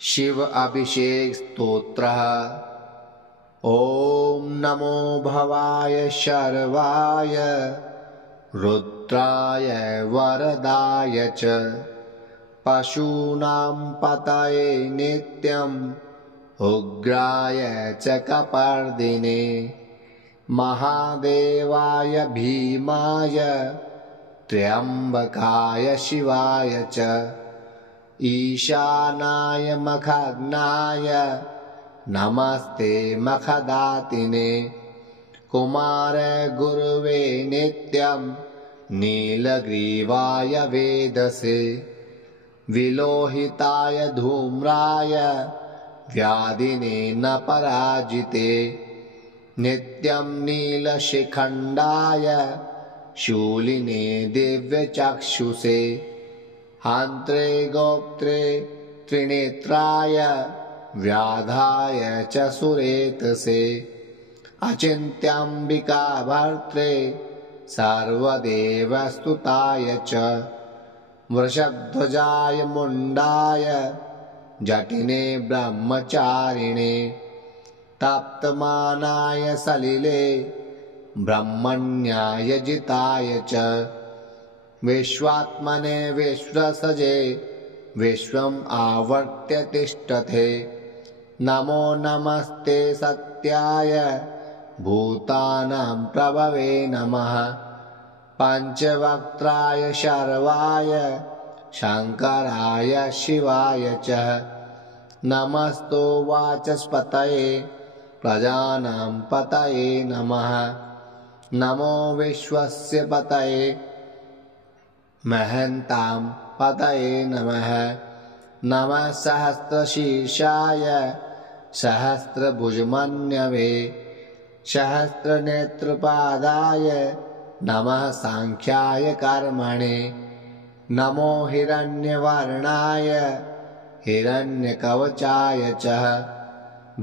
शिव अभिषेक स्तोत्र। ओम नमो भवाय शर्वाय रुद्राय वरदाय च पशूनां पतये नित्यं उग्राय च कपर्दिने महादेवाय भीमाय त्र्यंबकाय शिवाय च ईशानाय मखग्नाय नमस्ते मखदातिने कुमार गुरुवे नित्यं नीलग्रीवाय वेदसे विलोहिताय धूम्राय व्याधिने न पराजिते नित्यं नीलशिखण्डाय शूलिने दिव्यचक्षुषे हान्त्रे गोप्त्रे त्रिनेत्राय व्याधाय च सुरेतसे अचिन्त्याम्बिका भर्त्रे सर्वदेवस्तुताय च वृषध्वजाय मुण्डाय जटिने ब्रह्मचारिणे तप्तमानाय सलिले ब्रह्मण्याय जिताय च विश्वात्मने विश्वसजे विश्वम् आवर्त्य तिष्ठते नमो नमस्ते सत्याय भूतानां प्रभवे नमः पंचवक्त्राय शर्वाय शंकराय शिवाय च नमस्तो वाचस्पतये प्रजानां पतये नमः नमो विश्वस्य पतये महन्तां पतये नमः नमः सहस्रशीर्षाय सहस्रभुजमन्यवे सहस्रनेत्रपादाय नमः सांख्याय कर्मणे नमो हिरण्यवर्णाय हिरण्यकवचाय च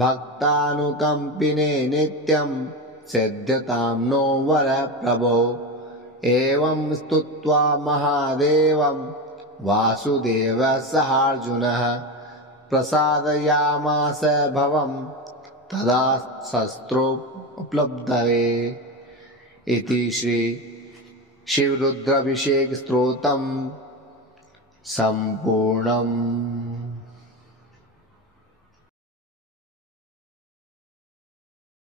भक्तानुकंपिने नित्यं सिद्ध्यतां नो वरप्रभो एवं स्तुत्वा महादेवं वासुदेवसहार्जुनः प्रसादयामास भवं तदा शस्त्रोपलब्धये इति श्री शिवरुद्राभिषेक स्तोत्रम् सम्पूर्णम्।